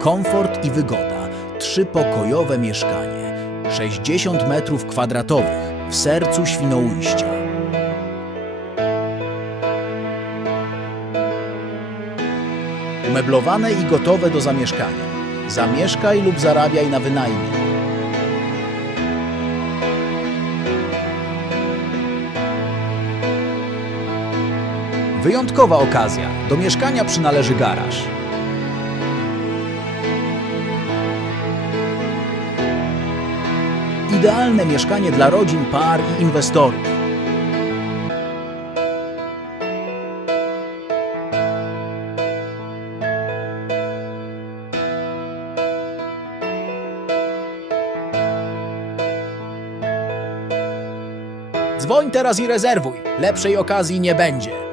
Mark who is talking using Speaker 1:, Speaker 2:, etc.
Speaker 1: komfort i wygoda. Trzypokojowe mieszkanie. 60 metrów kwadratowych w sercu Świnoujścia. Umeblowane i gotowe do zamieszkania. Zamieszkaj lub zarabiaj na wynajmie. Wyjątkowa okazja. Do mieszkania przynależy garaż. Idealne mieszkanie dla rodzin, par i inwestorów. Dzwoń teraz i rezerwuj. Lepszej okazji nie będzie.